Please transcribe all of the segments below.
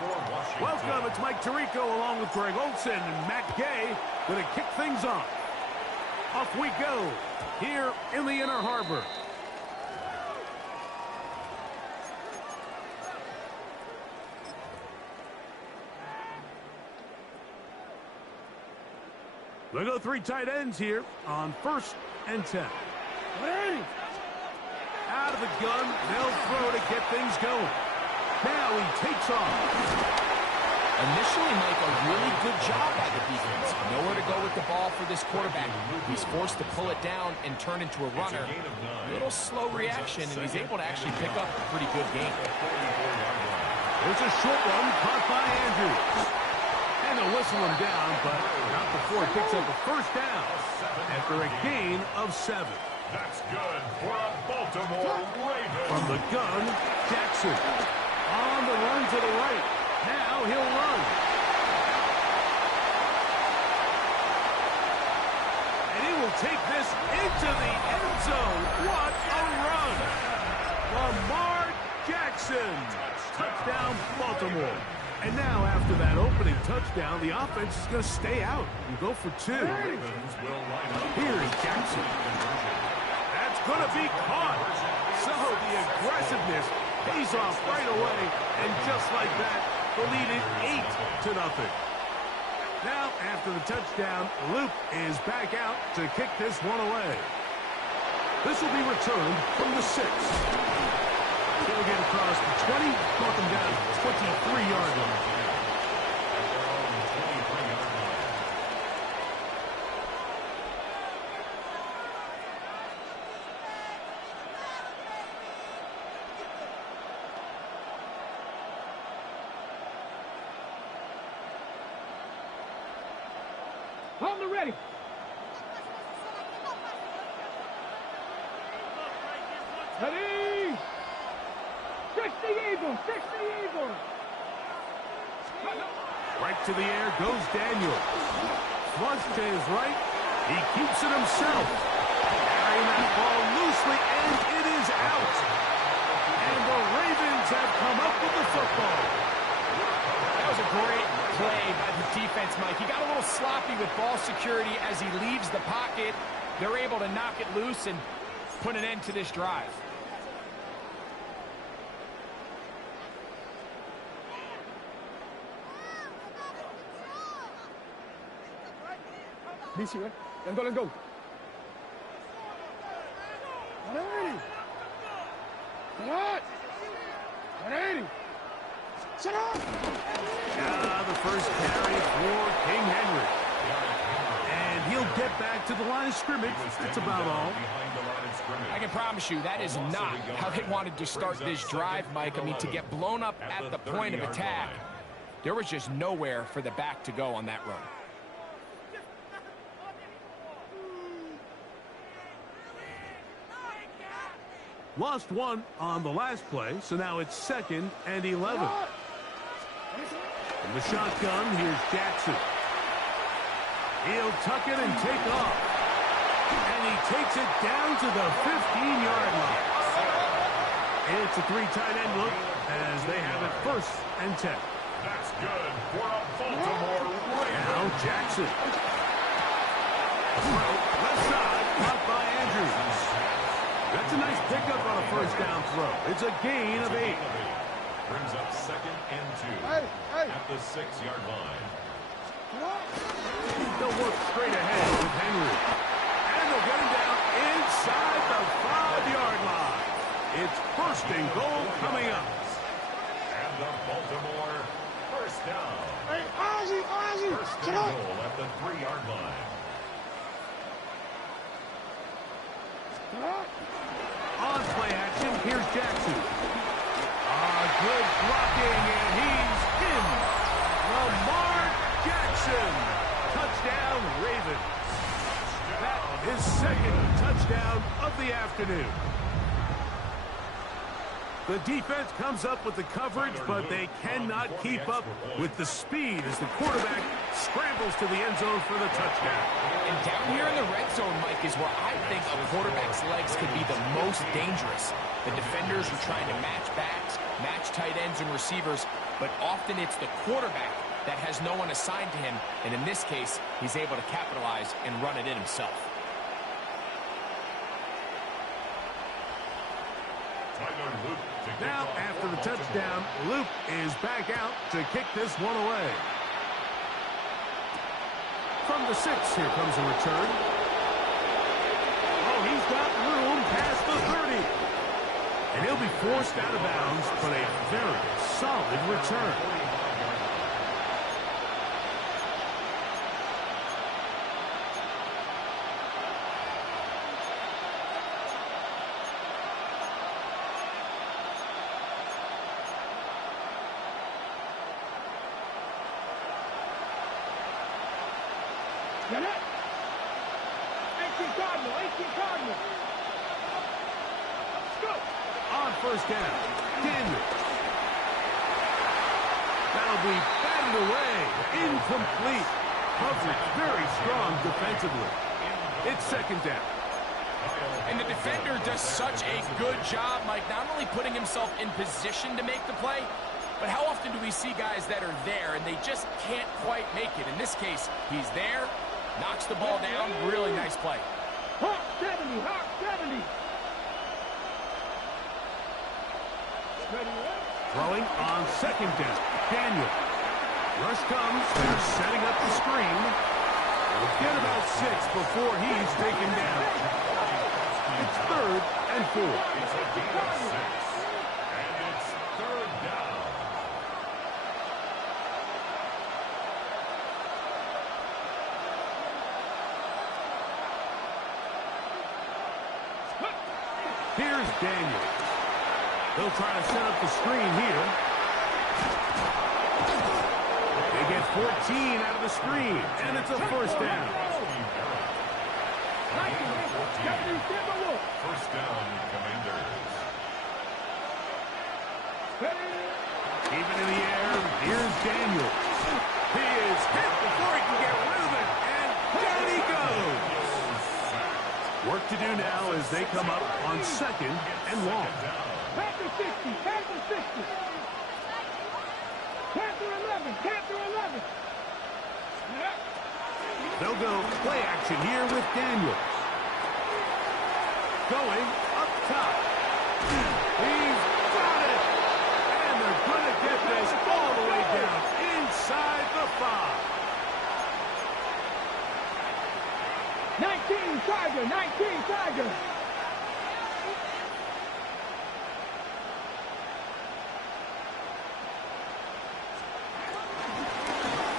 Welcome, it's Mike Tirico along with Greg Olson and Matt Gay going to kick things off. Off we go here in the Inner Harbor. They go three tight ends here on 1st and 10. Out of the gun, they'll throw to get things going. Now he takes off. Initially, Mike, a really good job by the defense. Nowhere to go with the ball for this quarterback. He's forced to pull it down and turn into a runner. A little slow reaction, and he's able to actually pick up a pretty good game. There's a short one caught by Andrews. And they'll whistle him down, but not before he picks up a first down after a gain of 7. That's good for a Baltimore Ravens. From the gun, Jackson. On the run to the right. Now he'll run. And he will take this into the end zone. What a run. Lamar Jackson. Touchdown, Baltimore. And now, after that opening touchdown, the offense is going to stay out and go for 2. Here's Jackson. That's going to be caught. So the aggressiveness pays off right away. And just like that, the lead is 8-0. Now, after the touchdown, Luke is back out to kick this one away. This will be returned from the 6. They'll get across the 20, knock them down 23-yard line. Hold them ready. Ready. 60 Eagles, 60 Eagles. Right to the air goes Daniel. Flush to his right. He keeps it himself. Carrying that ball loosely, and it is out. And the Ravens have come up with the football. That was a great play by the defense, Mike. He got a little sloppy with ball security as he leaves the pocket. They're able to knock it loose and put an end to this drive. DC, right? Let's go. Ready. Ready. Set up. The first carry for King Henry. And he'll get back to the line of scrimmage. That's about all. I can promise you that is not how they wanted to start this drive, Mike. I mean, to get blown up at the point of attack, there was just nowhere for the back to go on that run. Lost one on the last play, so now it's 2nd and 11. From the shotgun, here's Jackson. He'll tuck it and take off. And he takes it down to the 15-yard line. It's a 3 tight end look as they have it 1st and 10. That's good for a Baltimore Ravens. Now Jackson. Left side, caught by Andrews. That's a nice pickup on a first down throw. It's a gain of 8. Brings up 2nd and 2 at the 6-yard line. They'll work straight ahead with Henry. And they'll get him down inside the 5-yard line. It's 1st and goal coming up. And the Baltimore first down. Hey, Ozzy. 1st and goal at the 3-yard line. On play action, here's Jackson. Good blocking, and he's in. Lamar Jackson. Touchdown, Ravens. That is 2nd touchdown of the afternoon. The defense comes up with the coverage, but they cannot keep up with the speed as the quarterback scrambles. travels to the end zone for the touchdown. And down here in the red zone, Mike, is where I think a quarterback's legs could be the most dangerous. The defenders are trying to match backs, match tight ends and receivers, but often it's the quarterback that has no one assigned to him, and in this case, he's able to capitalize and run it in himself. Now, after the touchdown, Luke is back out to kick this one away. From the 6, here comes a return. Oh, he's got room past the 30. And he'll be forced out of bounds, but a very solid return. Get it? 18 Cardinal, 18 Cardinal. Let's go. On first down, Daniel. That'll be batted away. Incomplete. Coverage very strong defensively. It's second down. And the defender does such a good job, Mike, not only putting himself in position to make the play, but how often do we see guys that are there and they just can't quite make it? In this case, he's there, knocks the ball down. Really nice play. Hawk 70, Hawk 70. Throwing on second down, Daniel. Rush comes. They're setting up the screen. We'll get about 6 before he's taken down. It's 3rd and 4. It's a gain of 6. And it's 3rd down. Here's Daniel. They'll try to set up the screen here. They get 14 out of the screen, and it's a first down. First down, Commanders. Even in the air, here's Daniel. He is hit before he can get rid of it, and down he goes. Work to do now as they come up on 2nd and long. Panther 60, Panther 60. Panther 11, Panther 11. They'll go play action here with Daniels. Going up top. He's got it. And they're going to get this all the way down inside the 5. 19 Tiger, 19 Tiger.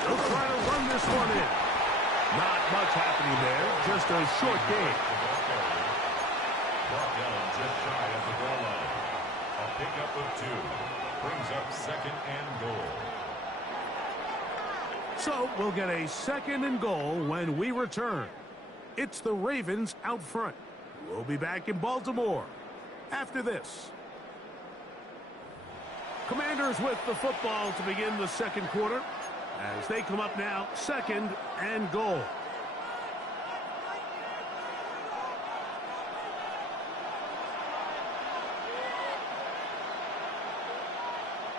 They'll try to run this one in. Not much happening there. Just a short game. Brought down just shy of the goal line. A pickup of 2. Brings up 2nd and goal. So we'll get a 2nd and goal when we return. It's the Ravens out front. We'll be back in Baltimore after this. Commanders with the football to begin the 2nd quarter as they come up now 2nd and goal.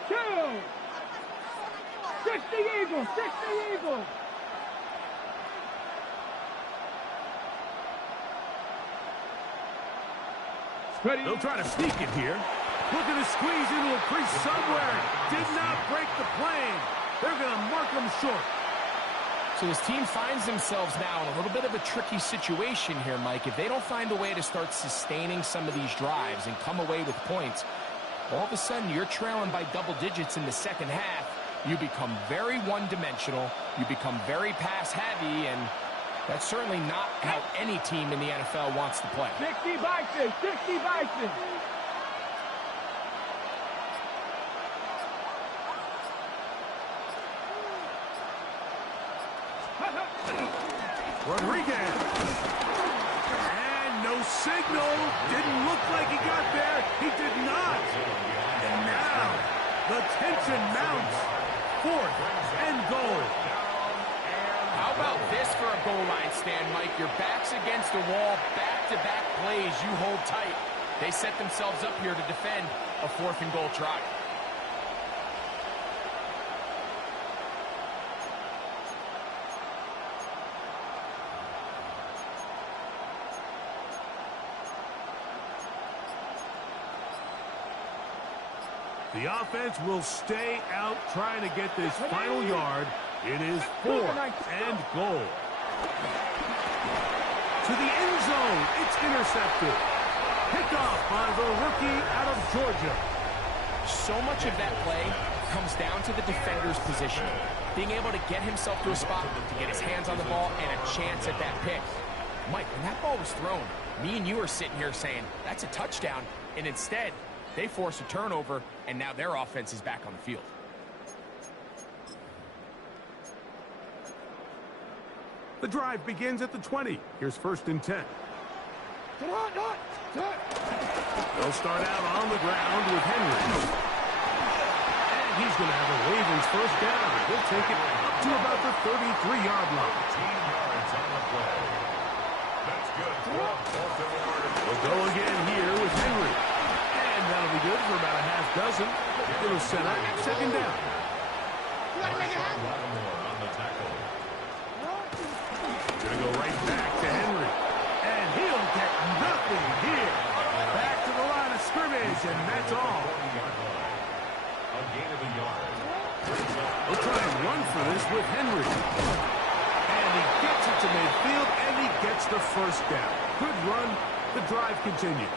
Two. 60 Eagles, 60 Eagles. Ready? They'll try to sneak it here. Looking to squeeze into a crease somewhere. Did not break the plane. They're going to mark them short. So his team finds themselves now in a little bit of a tricky situation here, Mike. If they don't find a way to start sustaining some of these drives and come away with points, all of a sudden you're trailing by double digits in the 2nd half. You become very one-dimensional. You become very pass-heavy, and that's certainly not how any team in the NFL wants to play. 60 Bison, 60 Bison. Rodriguez. And no signal. Didn't look like he got there. He did not. And now the tension mounts. 4th and goal. about this for a goal line stand, Mike? Your back's against the wall, back-to-back plays, you hold tight. They set themselves up here to defend a 4th and goal try. The offense will stay out trying to get this final yard. It is 4th and goal. To the end zone. It's intercepted. Picked off by the rookie out of Georgia. So much of that play comes down to the defender's position. Being able to get himself to a spot to get his hands on the ball and a chance at that pick. Mike, when that ball was thrown, me and you are sitting here saying, that's a touchdown. And instead, they force a turnover, and now their offense is back on the field. The drive begins at the 20. Here's 1st and 10. They'll start out on the ground with Henry. And he's going to have a Ravens 1st down. He'll take it up to about the 33-yard line. 15 yards on the play. That's good. We'll go again here with Henry. And that'll be good for about a half dozen. It'll set up 2nd down. Lattimore on the tackle. Going to go right back to Henry. And he'll get nothing here. Back to the line of scrimmage, and that's all. A gain of a yard. We'll try and run for this with Henry. And he gets it to midfield, and he gets the 1st down. Good run. The drive continues.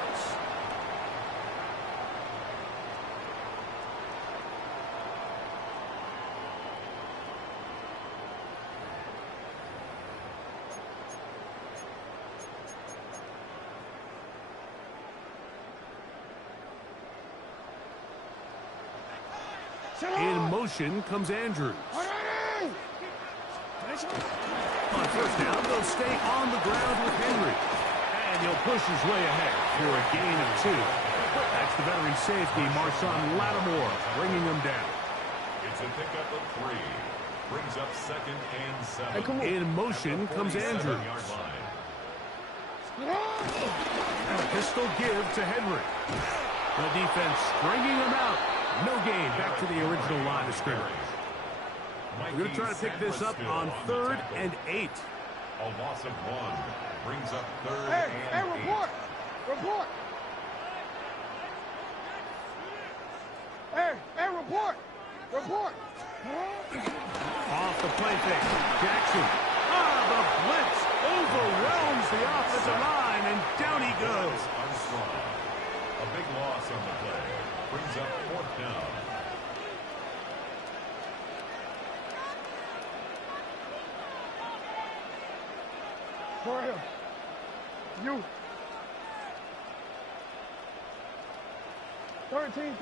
In motion comes Andrews. On 1st down, they'll stay on the ground with Henry. And he'll push his way ahead for a gain of 2. That's the veteran safety, Marshawn Lattimore, bringing him down. It's a pickup of 3. Brings up 2nd and 7. In motion comes Andrews. And a pistol give to Henry. The defense stringing him out. No gain. Back to the original line of scrimmage. We're going to try to pick this up on 3rd and 8. A loss of 1. Brings up 3rd Hey, and 8. report! Report! Hey, report! Report! Off the play fake. Jackson. The blitz overwhelms the offensive line, and down he goes. Armstrong. A big loss on the play. Brings up 4th down. For him. You. 13.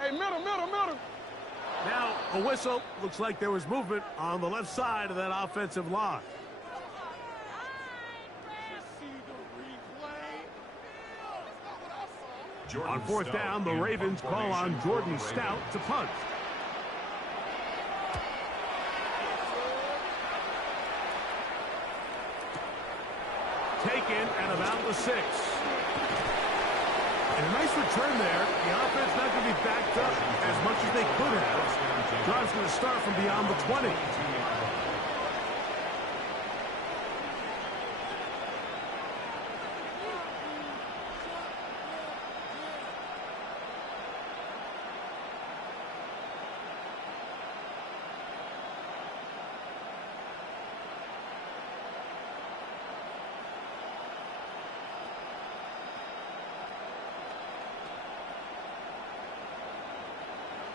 Hey, middle. Now, a whistle. Looks like there was movement on the left side of that offensive line. On 4th down, the Ravens call on Jordan Stout to punt. Taken at about the 6. And a nice return there. The offense not going to be backed up as much as they could have. Drive's going to start from beyond the 20.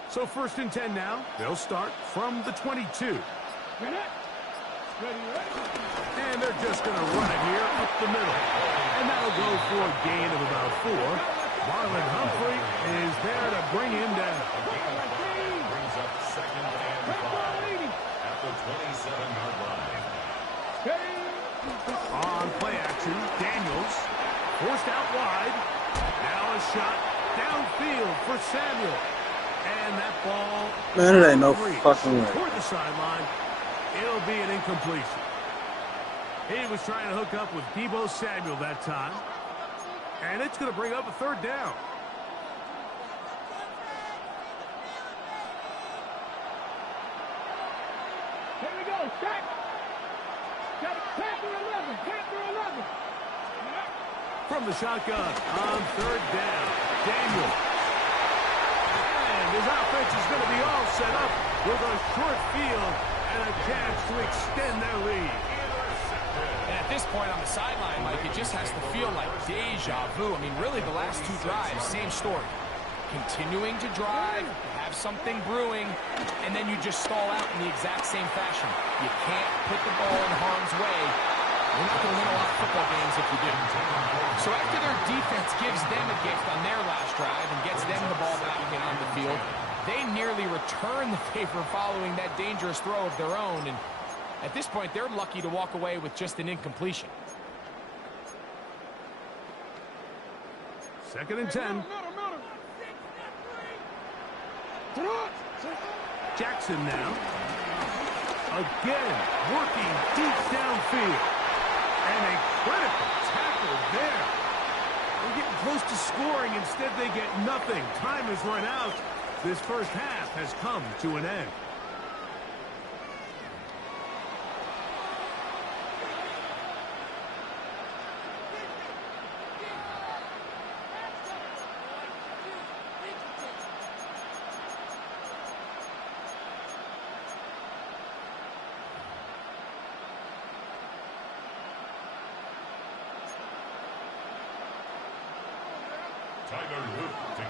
So 1st and 10 now. They'll start from the 22. And they're just going to run it here up the middle. And that'll go for a gain of about 4. Marlon Humphrey is there to bring him down. Brings up 2nd and 5 at the 27-yard line. On play action, Daniels Forced out wide. Now a shot downfield for Samuel. And that ball... Man, it ain't no fucking way. Toward the sideline. It'll be an incompletion. He was trying to hook up with Deebo Samuel that time. And it's going to bring up a third down. Here we go, Shaq. Panther 11, Panther 11. From the shotgun on third down. Daniel. And his offense is going to be all set up with a short field and a chance to extend their lead. And at this point on the sideline, Mike, it just has to feel like deja vu. I mean, really, the last two drives, same story. Continuing to drive, have something brewing, and then you just stall out in the exact same fashion. You can't put the ball in harm's way. You're not going to win a lot of football games if you do. So after their defense gives them a gift on their last drive and gets them the ball back and on the field, they nearly return the favor following that dangerous throw of their own. And at this point, they're lucky to walk away with just an incompletion. Second and 10. Jackson now. Again, working deep downfield. And a critical tackle there. They're getting close to scoring. Instead, they get nothing. Time has run out. This first half has come to an end.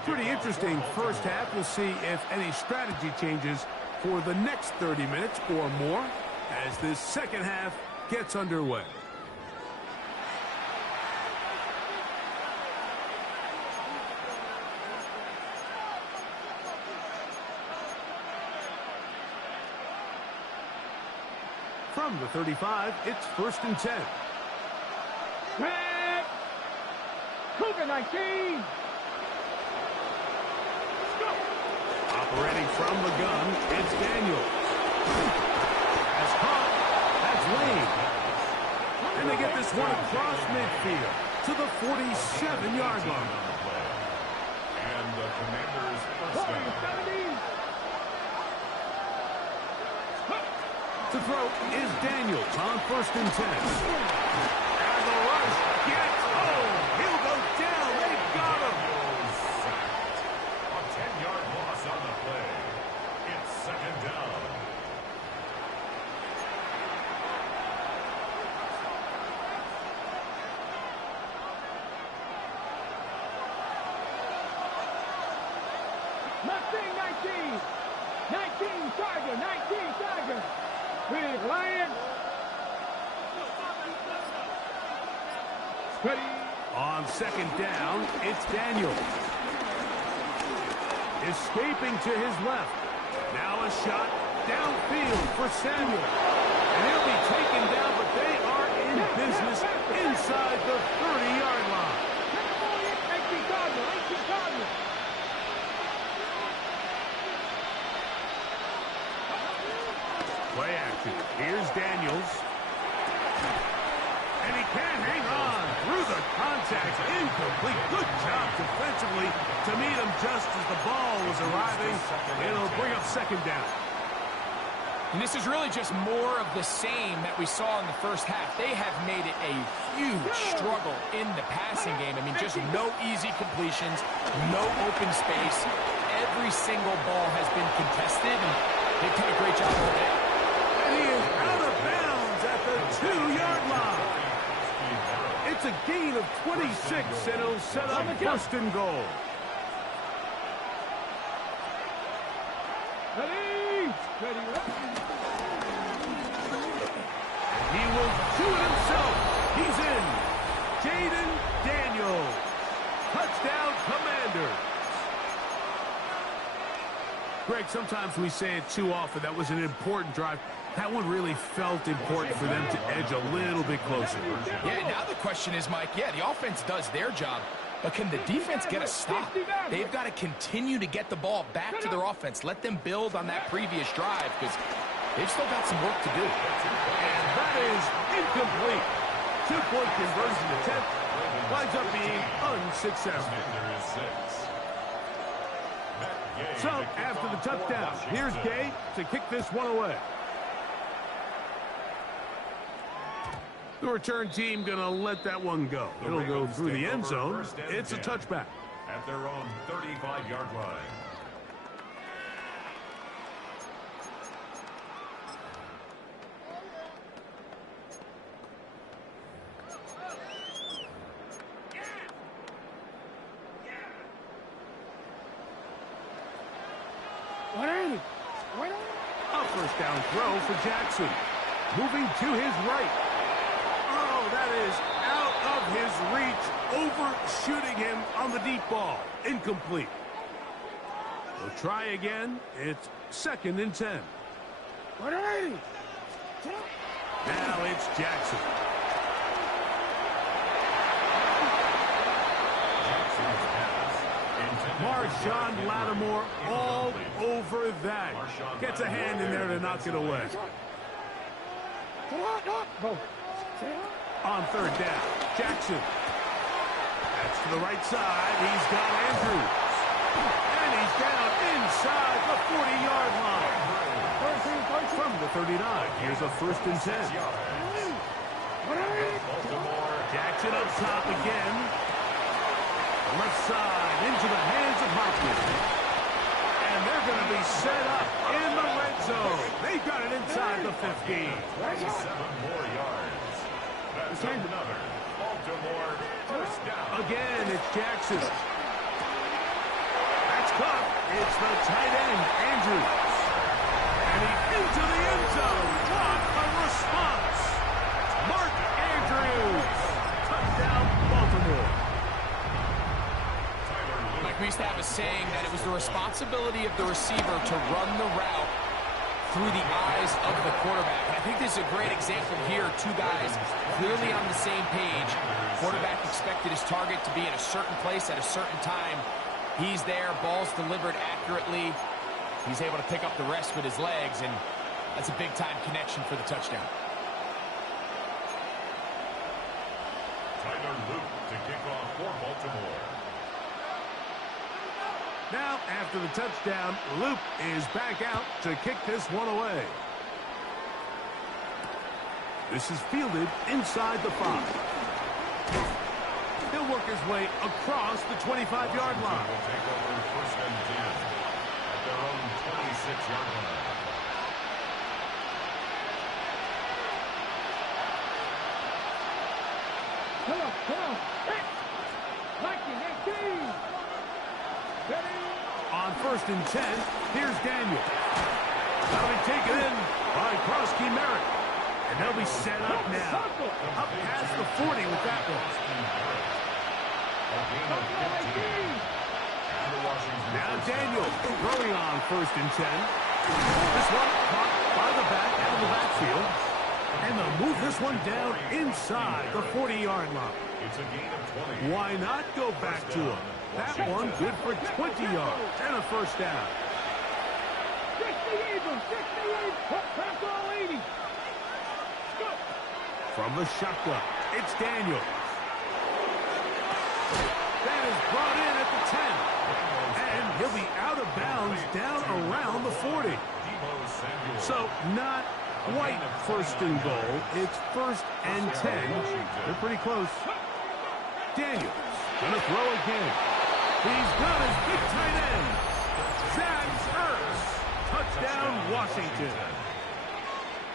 Pretty interesting first half. We'll see if any strategy changes for the next 30 minutes or more as this second half gets underway. From the 35, it's first and 10. Cougar 19. Operating from the gun, it's Daniel. That's caught. That's Lane. And they get this one across midfield to the 47-yard line. And the Commanders' first down. To throw is Daniels on first and 10. And the rush gets home. He'll go down. They've got him. A 10-yard loss on the play. It's second down. Mustang 19. 19 Tiger. 19 Tiger. Big Lion. Ready. On second down, it's Daniel. Escaping to his left. Now a shot downfield for Samuel. And he'll be taken down, but they are in business inside the 30-yard line. 18 Tiger. 18 Tiger. Play action. Here's Daniels. And he can't hang on through the contact. Incomplete. Good job defensively to meet him just as the ball was arriving. It'll bring up second down. And this is really just more of the same that we saw in the first half. They have made it a huge struggle in the passing game. I mean, just no easy completions, no open space. Every single ball has been contested, and they've done a great job of that. And he is out of bounds at the 2-yard line. It's a gain of 26, and it'll set up first and goal. Ready. Ready. He will do it himself. He's in. Jaden Daniels. Touchdown, Commanders. Greg, sometimes we say it too often. That was an important drive. That one really felt important for them to edge a little bit closer. Yeah, now the question is, Mike, yeah, the offense does their job, but can the defense get a stop? They've got to continue to get the ball back to their offense. Let them build on that previous drive because they've still got some work to do. And that is incomplete. 2-point conversion attempt winds up being unsuccessful. So, after the touchdown, here's Gay to kick this one away. The return team going to let that one go. It'll go through the end zone. It's a touchback. At their own 35-yard line. A first down throw for Jackson. Moving to his right. Oh, that is out of his reach, overshooting him on the deep ball. Incomplete. We'll try again. It's 2nd and 10. Now it's Jackson. Marshawn Lattimore all over that. Gets a hand in there to knock it away. On 3rd down, Jackson. That's to the right side. He's got Andrews. And he's down inside the 40-yard line. From the 39, here's a 1st and 10. Jackson up top again. Left side into the hands of Hopkins. And they're going to be set up in the red zone. They've got it inside the 15. 7 more yards. That's another Baltimore first down. Again, it's Jackson. That's caught. It's the tight end, Andrews. And he's into the end zone. What a response. Mark Andrews. Touchdown, Baltimore. We used to have a saying that it was the responsibility of the receiver to run the route through the eyes of the quarterback. And I think this is a great example here. 2 guys clearly on the same page. Quarterback expected his target to be in a certain place at a certain time. He's there. Ball's delivered accurately. He's able to pick up the rest with his legs, and that's a big-time connection for the touchdown. Tyler Luke to kick off for Baltimore. Now, after the touchdown, Luke is back out to kick this one away. This is fielded inside the 5. He'll work his way across the 25-yard line. Will take over 1st and 10 at their own 26-yard line. Come on. Hey! 19, 18. On 1st and 10, here's Daniel. That'll be taken in by Krosky Merritt. And they'll be set up now. Up past the 40 with that one. Now Daniel throwing on 1st and 10. This one caught by the back out of the backfield. And they'll move this one down inside the 40-yard line. It's a gain of 20. Why not go back to him? That one good for 20 yards and a 1st down. 68. Pass all 80. From the shotgun, it's Daniel. That is brought in at the 10. And he'll be out of bounds down around the 40. So not quite 1st and goal. It's 1st and 10. They're pretty close. Daniels gonna throw again. He's got his big tight end. Zach Ertz. Touchdown, Washington.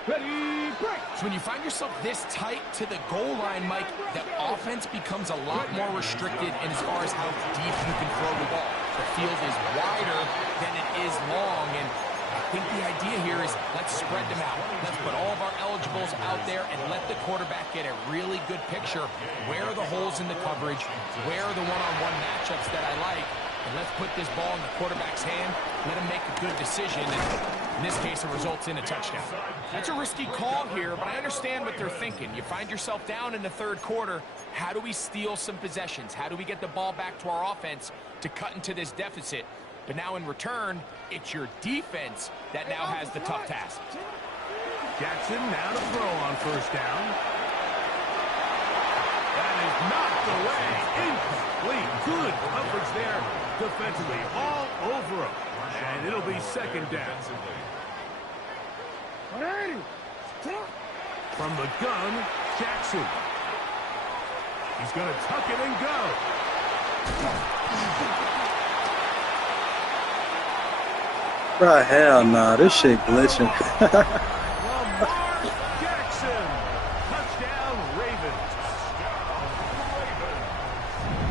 Ready, break. So when you find yourself this tight to the goal line, Mike, the offense becomes a lot more restricted in as far as how deep you can throw the ball. The field is wider than it is long, and I think the idea here is let's spread them out. Let's put all of our eligibles out there and let the quarterback get a really good picture. Where are the holes in the coverage? Where are the one-on-one matchups that I like? And let's put this ball in the quarterback's hand, let him make a good decision, and in this case, it results in a touchdown. That's a risky call here, but I understand what they're thinking. You find yourself down in the third quarter. How do we steal some possessions? How do we get the ball back to our offense to cut into this deficit? But now in return, it's your defense that now has the tough task. Jackson now to throw on first down. That is knocked away. Incomplete. Good coverage there defensively. All over him. And it'll be second down. From the gun, Jackson. He's going to tuck it and go. Bro, hell nah, this shit glitching. Jackson. Touchdown, Ravens.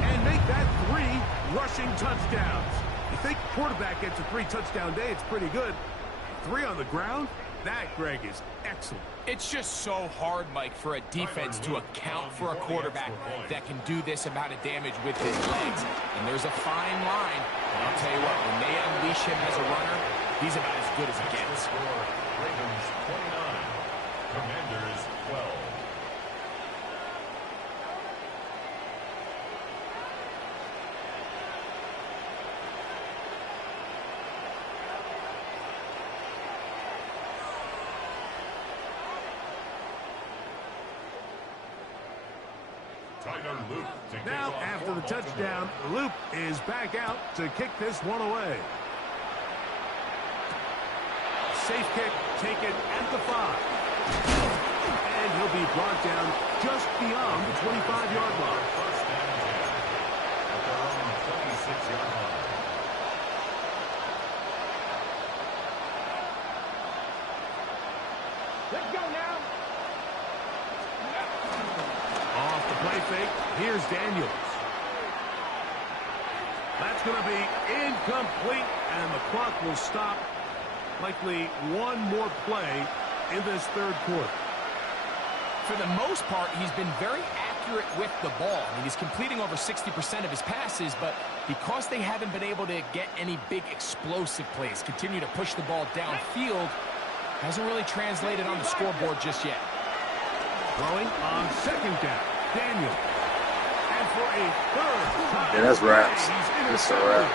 And make that 3 rushing touchdowns. You think quarterback gets a 3-touchdown day, it's pretty good. 3 on the ground? That, Greg, is excellent. It's just so hard, Mike, for a defense to account for a quarterback that can do this amount of damage with his legs. And there's a fine line. And I'll tell you what, when they unleash him as a runner, he's about as good as it gets. Ravens 29, Commanders 12. Now, after the touchdown, Loop is back out to kick this one away. Safe kick taken at the 5. And he'll be brought down just beyond the 25-yard line. First and 10 at their own 26-yard line. Let's go now. Off the play fake, here's Daniels. That's going to be incomplete, and the clock will stop. Likely one more play in this third quarter. For the most part, he's been very accurate with the ball. I mean, he's completing over 60% of his passes, but because they haven't been able to get any big explosive plays, continue to push the ball downfield, hasn't really translated on the scoreboard just yet. Throwing on second down, Daniel. And for a third time. Yeah, that's raps. That's a rap.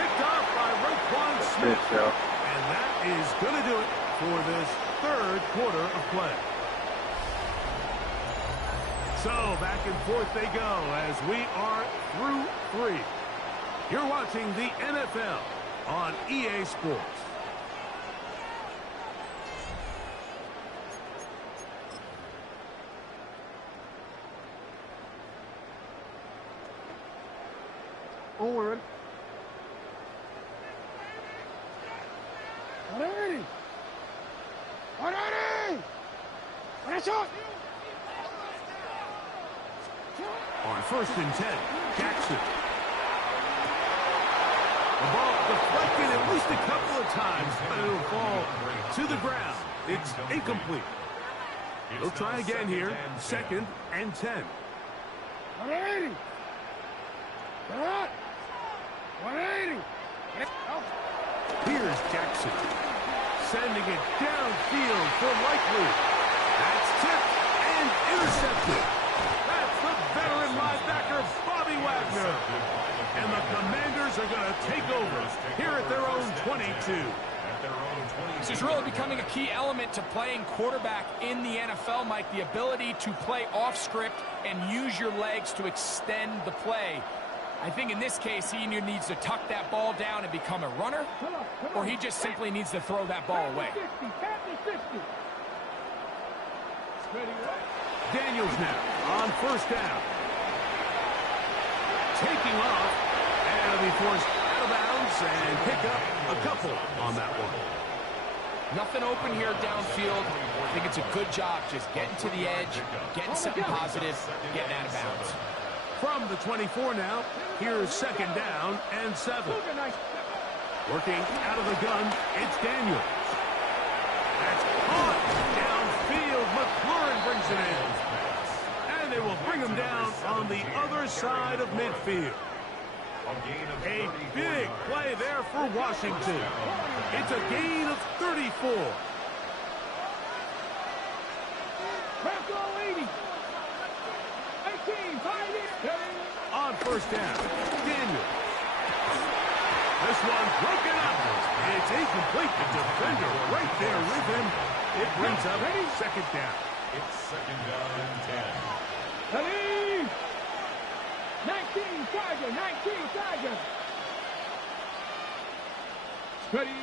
Picked off by Roquan Smith. And that is going to do it for this third quarter of play. So back and forth they go as we are through 3. You're watching the NFL on EA Sports. Onward. 180. 180. Press up. On first and 10, Jackson. The ball deflected at least a couple of times, but it'll fall to the ground. It's incomplete. They'll try again here. Second and 10. 180. Cut. 180. Here's Jackson. Sending it downfield for Likely. That's tipped and intercepted. That's the veteran linebacker, Bobby Wagner. And the Commanders are going to take over here at their own 22. This is really becoming a key element to playing quarterback in the NFL, Mike. The ability to play off script and use your legs to extend the play. I think in this case, he either needs to tuck that ball down and become a runner, or he just simply needs to throw that ball away. Daniels now on first down. Taking off, and he'll be forced out of bounds and pick up a couple on that one. Nothing open here downfield. I think it's a good job just getting to the edge, getting something positive, getting out of bounds. From the 24 now, here's second down and 7. Working out of the gun, it's Daniels. That's caught downfield. McLaurin brings it in. And they will bring him down on the other side of midfield. A big play there for Washington. It's a gain of 34. On first down, Daniel. This one broken up. It's incomplete. The defender right there with him. It brings up second down. It's second down and 10. 19 Tiger, 19 Tiger. Ready.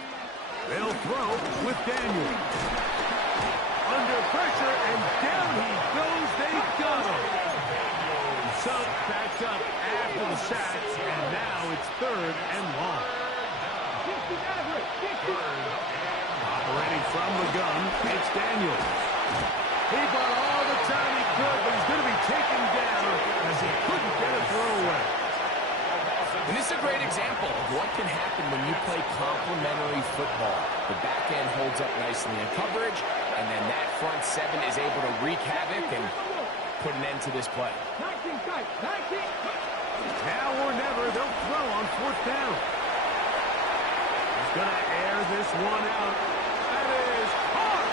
They'll throw with Daniel. Under pressure, and down he goes. They got him. So backed up after the sack, and now it's third and long. Operating from the gun, it's Daniel. He got all the time he could, but he's going to be taken down as he couldn't get a throw away. And this is a great example of what can happen when you play complementary football. The back end holds up nicely in coverage, and then that front seven is able to wreak havoc and put an end to this play. Now or never, they'll throw on fourth down. He's going to air this one out. That is hard.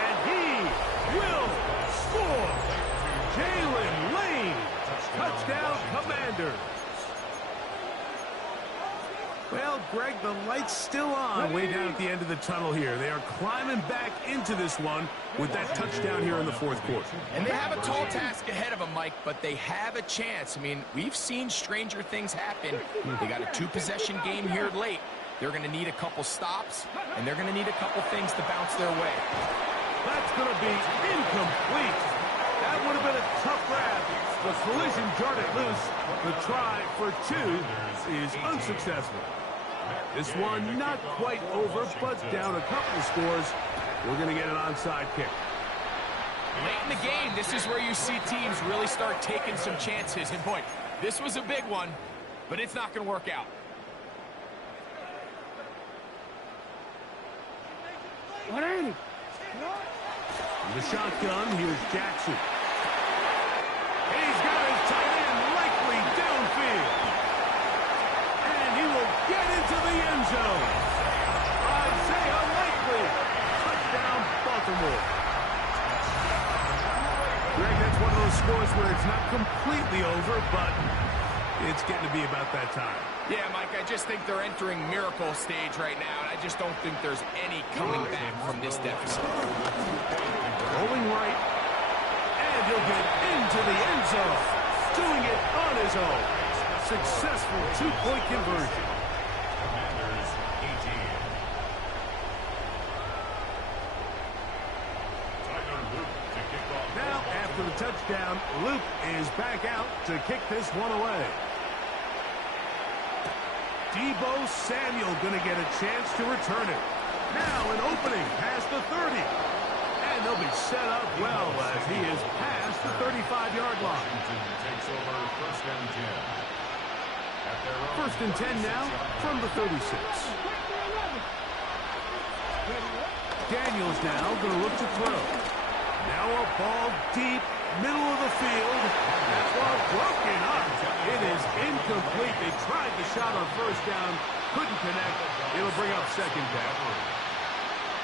And he will score. Jalen Lane. Touchdown, Commanders. Well, Greg, the light's still on way down at the end of the tunnel here. They are climbing back into this one with that touchdown here in the fourth quarter. And they have a tall task ahead of them, Mike, but they have a chance. I mean, we've seen stranger things happen. They got a two-possession game here late. They're going to need a couple stops, and they're going to need a couple things to bounce their way. That's going to be incomplete. That would have been a tough grab. The collision jarred it loose. The try for two is unsuccessful. This one not quite over, but down a couple scores. We're going to get an onside kick. Late in the game, this is where you see teams really start taking some chances. And boy, this was a big one, but it's not going to work out. What ain't it? In the shotgun, here's Jackson. He's got his tight end likely downfield. And he will get into the end zone. Isaiah Likely. Touchdown, Baltimore. Greg, that's one of those scores where it's not completely over, but it's getting to be about that time. Yeah, Mike, I just think they're entering miracle stage right now, and I just don't think there's any coming back from this deficit. Rolling right, and he'll get into the end zone. Doing it on his own. Successful two-point conversion. Commanders 18. Tyler Luke to kick off. Now, after the touchdown, Luke is back out to kick this one away. Deebo Samuel going to get a chance to return it. Now an opening past the 30. And they'll be set up well as he is past the 35-yard line. Washington takes over first and 10. At their own First and 10 now from the 36. Daniels now going to look to throw. Now a ball deep, middle of the field. That ball broken up. It is incomplete. They tried the shot on first down, couldn't connect. It'll bring up second down.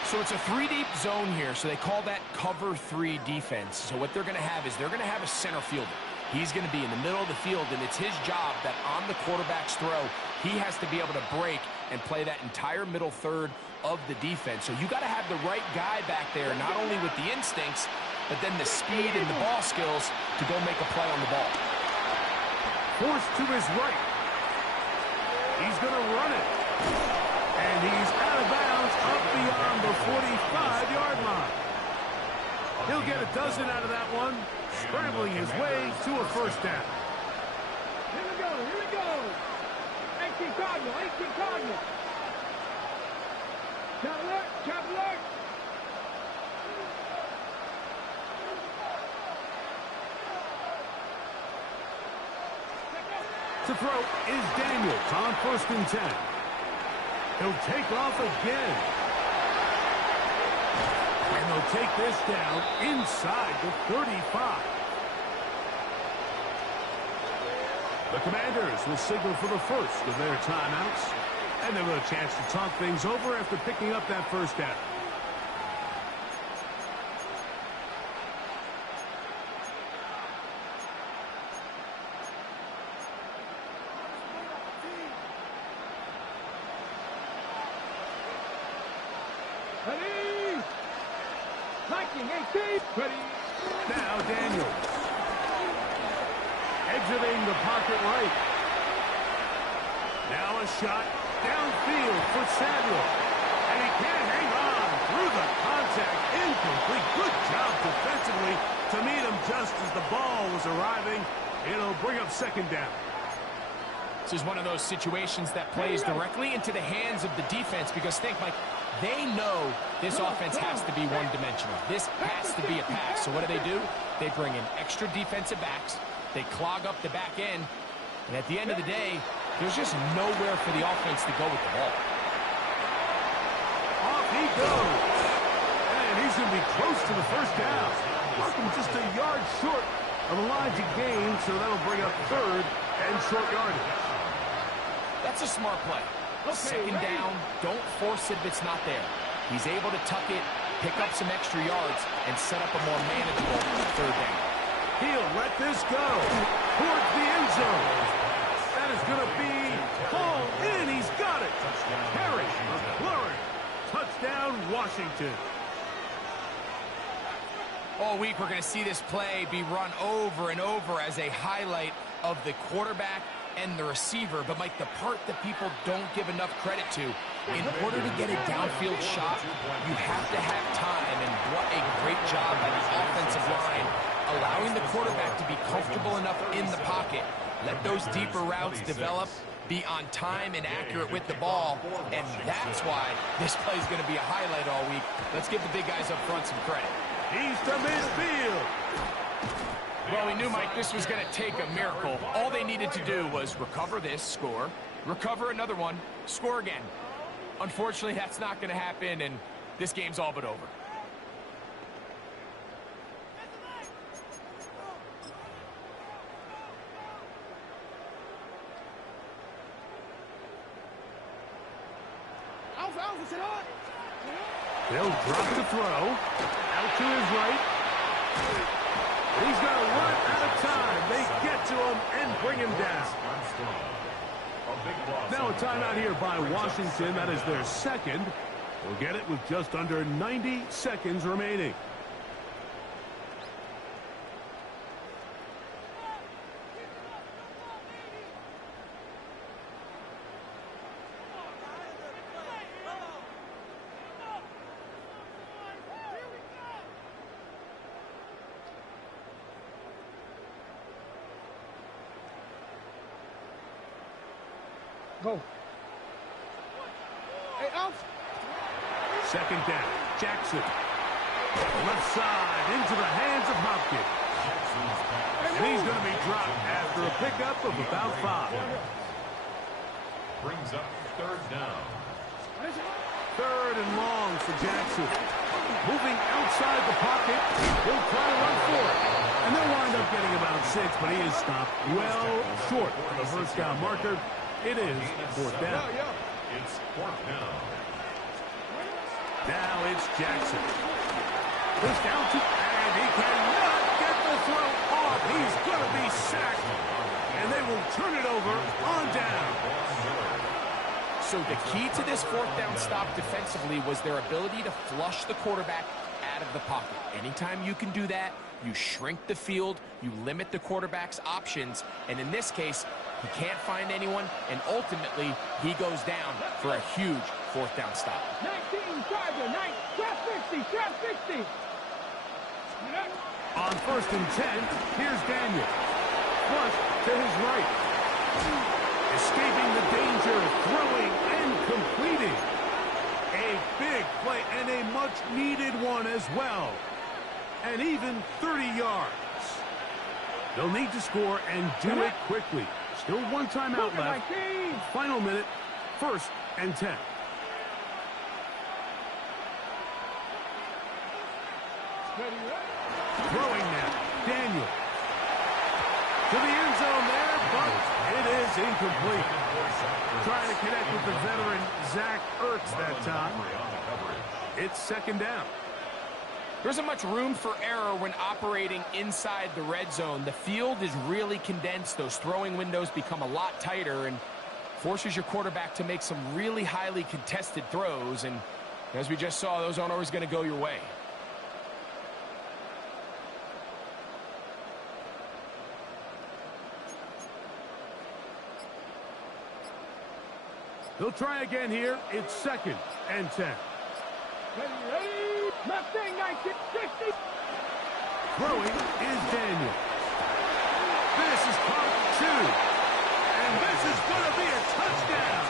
So it's a three-deep zone here, so they call that cover three defense. So what they're going to have is they're going to have a center fielder. He's going to be in the middle of the field, and it's his job that on the quarterback's throw, he has to be able to break and play that entire middle third of the defense. So you got to have the right guy back there, not only with the instincts, but then the speed and the ball skills to go make a play on the ball. Forced to his right. He's going to run it. And he's out of bounds up beyond the 45-yard line. He'll get a dozen out of that one, scrambling his way to a first down. Here we go, here we go. 18 Cardinal, 18 Cardinal. Chop alert, chop alert. To throw is Daniels on first and 10. He'll take off again. And they'll take this down inside the 35. The Commanders will signal for the first of their timeouts. And they'll have a chance to talk things over after picking up that first down. Ready? Liking 18. Ready? Now Daniels. Exiting the pocket right. Now a shot downfield for Samuel. And he can't hang on through the contact. Incomplete. Good job defensively to meet him just as the ball was arriving. It'll bring up second down. This is one of those situations that plays directly into the hands of the defense because think, Mike, they know this offense has to be one-dimensional. This has to be a pass. So what do? They bring in extra defensive backs. They clog up the back end. And at the end of the day, there's just nowhere for the offense to go with the ball. Off he goes. And he's going to be close to the first down. Looking just a yard short of the line to gain, so that'll bring up third and short yardage. That's a smart play. Second down, don't force it if it's not there. He's able to tuck it, pick up some extra yards, and set up a more manageable third down. He'll let this go towards the end zone. That is going to be hauled in. He's got it. Harry McLaurin. Touchdown, Washington. All week, we're going to see this play be run over and over as a highlight of the quarterback and the receiver. But, Mike, the part that people don't give enough credit to, in order to get a downfield shot, you have to have time. And what a great job by the offensive line, allowing the quarterback to be comfortable enough in the pocket. Let those deeper routes develop, be on time and accurate with the ball, and that's why this play is going to be a highlight all week. Let's give the big guys up front some credit. He's to midfield. Well, we knew, Mike, this was going to take a miracle. All they needed to do was recover this, score, recover another one, score again. Unfortunately, that's not going to happen, and this game's all but over. They'll drop the throw. Out to his right. He's going to run out of time. They get to him and bring him down. Now a timeout here by Washington. That is their second. We'll get it with just under 90 seconds remaining. Go. Hey, out. Second down. Jackson. Left side into the hands of Hopkins. And he's going to be dropped after a pickup of about 5. Brings up third down. Third and long for Jackson. Moving outside the pocket. He'll try to run for it. And they'll wind up getting about 6, but he is stopped well short of the first down marker. It is fourth down. It's fourth down. Now it's Jackson. Push down to, and he cannot get the throw off. He's going to be sacked. And they will turn it over on down. So the key to this fourth down stop defensively was their ability to flush the quarterback out of the pocket. Anytime you can do that, you shrink the field, you limit the quarterback's options, and in this case, he can't find anyone, and ultimately, he goes down for a huge fourth down stop. 19, Charger, 9, trap 60, trap 60. On first and 10, here's Daniel. Flush to his right. Escaping the danger, throwing and completing. A big play and a much-needed one as well. And even 30 yards. They'll need to score and do it quickly. Still one timeout left. Final minute, first and 10. Throwing now, Daniel. To the end zone there, but is incomplete. Trying to connect with the veteran Zach Ertz that time. It's second down. There isn't much room for error when operating inside the red zone. The field is really condensed. Those throwing windows become a lot tighter and forces your quarterback to make some really highly contested throws. And as we just saw, those aren't always going to go your way. They'll try again here. It's second and 10. Ready. Left thing, 1960. Throwing is Daniel. This is caught 2. And this is going to be a touchdown.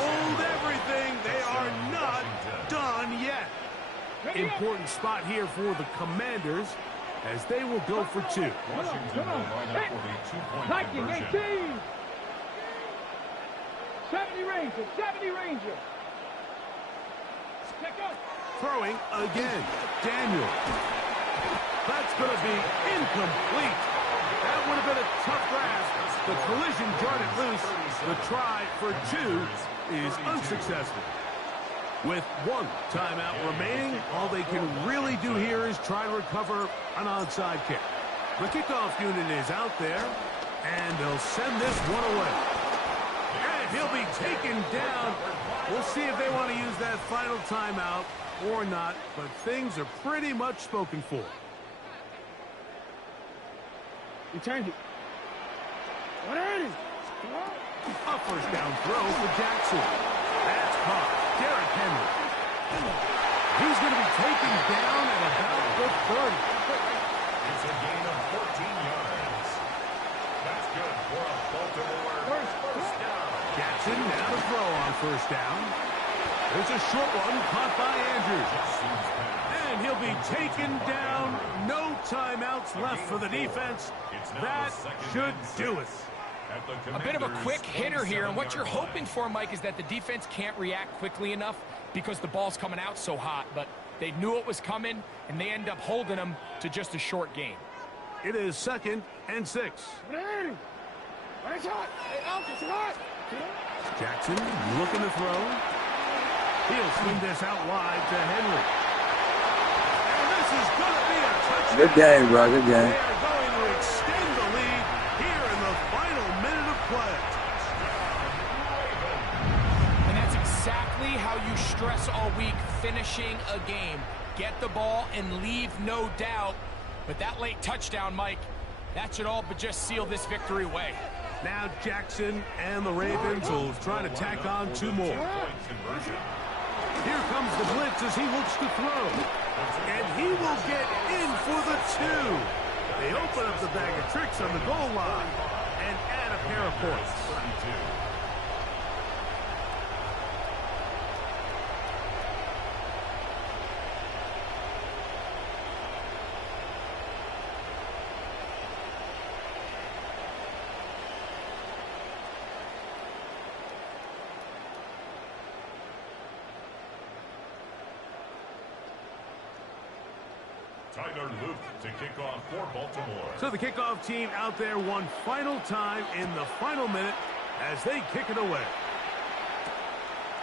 Hold everything. They are not done yet. Important spot here for the Commanders as they will go for 2. Washington will line up for the two-point Hiking, conversion. 18. 70 Ranger. Check out. Throwing again. Daniel. That's going to be incomplete. That would have been a tough grasp. The collision jarred it loose. The try for 2 is unsuccessful. With 1 timeout remaining, all they can really do here is try to recover an onside kick. The kickoff unit is out there, and they'll send this one away. And he'll be taken down. We'll see if they want to use that final timeout or not, but things are pretty much spoken for. Return it. What are you? A first down throw for Jackson. That's caught. Derrick Henry. He's going to be taken down at about the 30. It's a gain of 14 yards. That's good for a Baltimore first down. Jackson now to throw on first down. There's a short one caught by Andrews. And he'll be taken down. No timeouts left for the defense. That should do it. A bit of a quick hitter here, and what you're hoping for, Mike, is that the defense can't react quickly enough because the ball's coming out so hot, but they knew it was coming, and they end up holding them to just a short gain. It is second and 6. Jackson looking to throw. He'll swing this out wide to Henry. And this is going to be a touchdown. Good game, bro. Good They game. are going to extend the lead here in the final minute of play. And that's exactly how you stress all week, finishing a game. Get the ball and leave no doubt. But that late touchdown, Mike, that should all but just seal this victory away. Now Jackson and the Ravens will try to tack on 2 more. Here comes the blitz as he looks to throw. And he will get in for the 2. They open up the bag of tricks on the goal line and add a pair of points. Tyler Luke to kick off for Baltimore. So the kickoff team out there one final time in the final minute as they kick it away.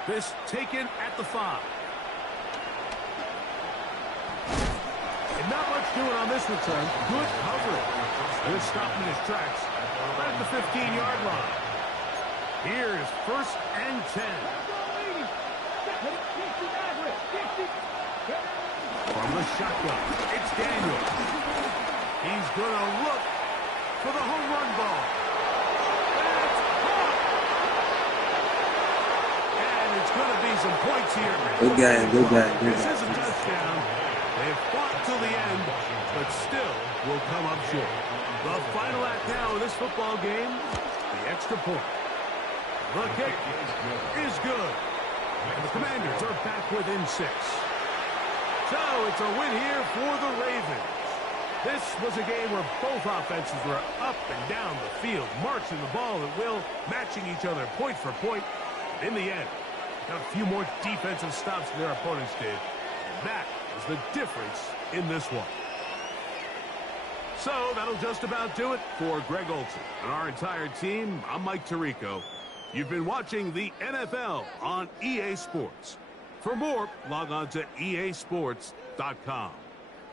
This taken at the 5. And not much doing on this return. Good coverage. Good stopping his tracks right at the 15-yard line. Here is first and 10. From the shotgun, it's Daniel. He's going to look for the home run ball. That's caught. And it's going to be some points here. Good game. Good game. Good This game. is a touchdown. They've fought till the end, but still will come up short. The final act now of this football game, the extra point. The kick is good. And the Commanders are back within 6. So it's a win here for the Ravens. This was a game where both offenses were up and down the field, marching the ball at will, matching each other point for point. In the end, got a few more defensive stops than their opponents did. And that is the difference in this one. So that'll just about do it for Greg Olson and our entire team. I'm Mike Tirico. You've been watching the NFL on EA Sports. For more, log on to easports.com.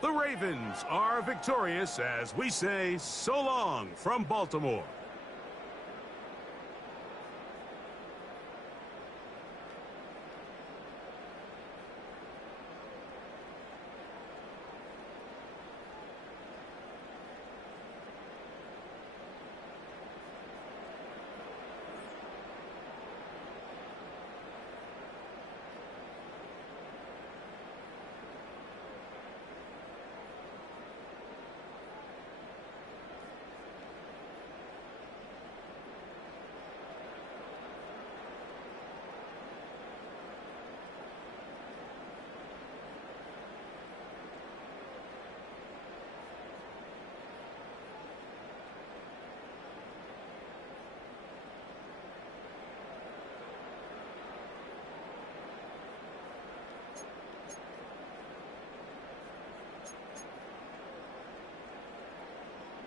The Ravens are victorious as we say so long from Baltimore.